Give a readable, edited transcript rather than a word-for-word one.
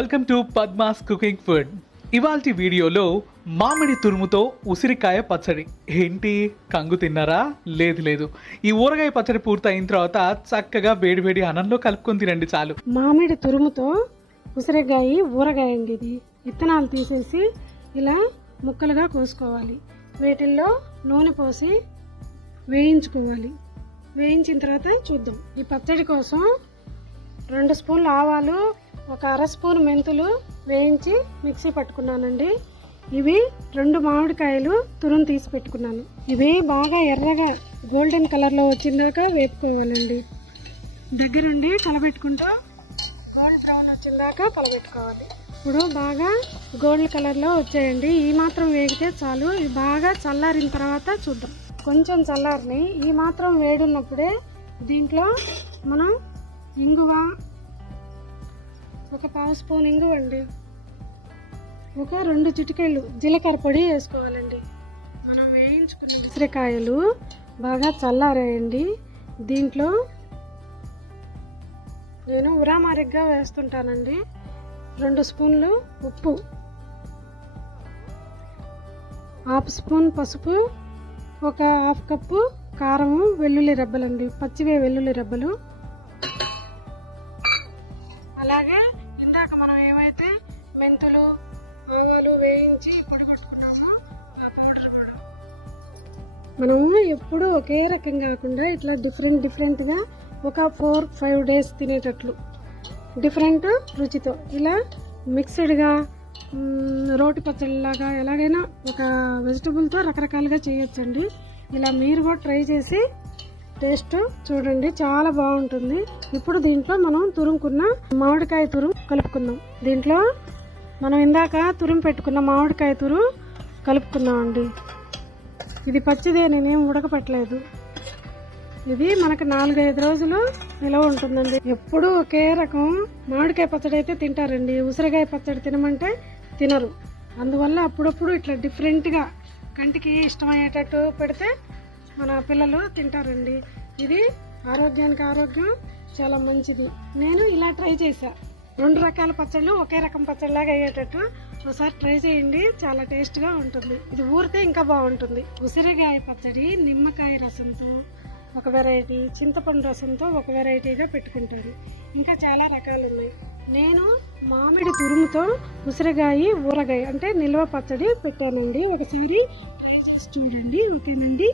Welcome to Padma's cooking food. ఇవాల్టి వీడియోలో మామిడి తురుముతో ఉసిరికాయ పచ్చడి. ఏంటి కంగు తిన్నారా? లేదు. ఈ ఊరగాయ పచ్చడి పూర్తయిన తర్వాత చక్కగా వేడివేడి అన్నంలో కలుపుకొని తినండి చాలు. మామిడి తురుముతో ఉసిరికాయ ఊరగాయ అండి. ఇది విత్తనాలు తీసేసి ఇలా ముక్కలుగా కోసుకోవాలి. వీటిల్లో నూనె పోసి వేయించుకోవాలి. వేయించిన తర్వాత చూద్దాం. ఈ పచ్చడి కోసం 2 స్పూన్లు ఆవాలు, ఒక అర స్పూన్ మెంతులు వేయించి మిక్సీ పట్టుకున్నానండి. ఇవి 2 మామిడికాయలు తురుము తీసి పెట్టుకున్నాను. ఇవి బాగా ఎర్రగా గోల్డెన్ కలర్లో వచ్చిందాక వేపుకోవాలండి. దగ్గరుండి కలబెట్టుకుంటూ గోల్డ్ బ్రౌన్ వచ్చిందాక కలబెట్టుకోవాలి. ఇప్పుడు బాగా గోల్డ్ కలర్లో వచ్చాయండి. ఈ మాత్రం వేగితే చాలు. ఇవి బాగా చల్లారిన తర్వాత చూద్దాం. కొంచెం చల్లారిని ఈ మాత్రం వేడున్నప్పుడే దీంట్లో మనం ఇంగువ, ఒక 1/2 స్పూన్ ఇంగువ అండి, ఒక 2 చిటికెళ్ళు జీలకర్ర పొడి వేసుకోవాలండి. మనం వేయించుకున్న ఉసిరికాయలు బాగా చల్లారాయండి. దీంట్లో నేను ఉరామారిగ్గా వేస్తుంటానండి. 2 స్పూన్లు ఉప్పు, 1/2 స్పూన్ పసుపు, ఒక 1/2 కప్పు కారము, వెల్లుల్లి రెబ్బలండి, పచ్చివే వెల్లుల్లి రెబ్బలు. అలాగే ఇందాక మనం ఏమైతే మెంతులు, ఆవాలు వేయించి పొడి పట్టుకున్నామో ఆ పౌడర్ కూడా. మనము ఎప్పుడు ఒకే రకం కాకుండా ఇట్లా డిఫరెంట్గా ఒక 4-5 డేస్ తినేటట్లు డిఫరెంట్ రుచితో ఇలా మిక్స్డ్గా రోటి పచ్చడిలాగా ఎలాగైనా ఒక వెజిటబుల్తో రకరకాలుగా చేయొచ్చండి. ఇలా మీరు కూడా ట్రై చేసి టేస్ట్ చూడండి, చాలా బాగుంటుంది. ఇప్పుడు దీంట్లో మనం తురుముకున్న మామిడికాయ తురుము కలుపుకుందాం. దీంట్లో మనం ఇందాక తురుము పెట్టుకున్న మామిడికాయ తురుము కలుపుకుందామండి. ఇది పచ్చిదే, నేనేం ఉడకపెట్టలేదు. ఇది మనకు 4-5 రోజులు నిలవ ఉంటుందండి. ఎప్పుడు ఒకే రకం మామిడికాయ పచ్చడి అయితే తింటారండి, ఉసిరికాయ పచ్చడి తినమంటే తినరు. అందువల్ల అప్పుడప్పుడు ఇట్లా డిఫరెంట్గా కంటికి ఇష్టమయ్యేటట్టు పెడితే మన పిల్లలు తింటారండి. ఇది ఆరోగ్యానికి ఆరోగ్యం, చాలా మంచిది. నేను ఇలా ట్రై చేశా. 2 రకాల పచ్చళ్ళు ఒకే రకం పచ్చడిలాగా అయ్యేటట్టు ఒకసారి ట్రై చేయండి, చాలా టేస్ట్గా ఉంటుంది. ఇది ఊరితే ఇంకా బాగుంటుంది. ఉసిరికాయ పచ్చడి నిమ్మకాయ రసంతో ఒక వెరైటీ, చింతపండు రసంతో ఒక వెరైటీగా పెట్టుకుంటారు. ఇంకా చాలా రకాలు ఉన్నాయి. నేను మామిడి తురుముతో ఉసిరికాయ ఊరగాయ అంటే నిల్వ పచ్చడి పెట్టానండి. ఒకసారి ట్రై చేసి చూడండి. ఓకేనండి.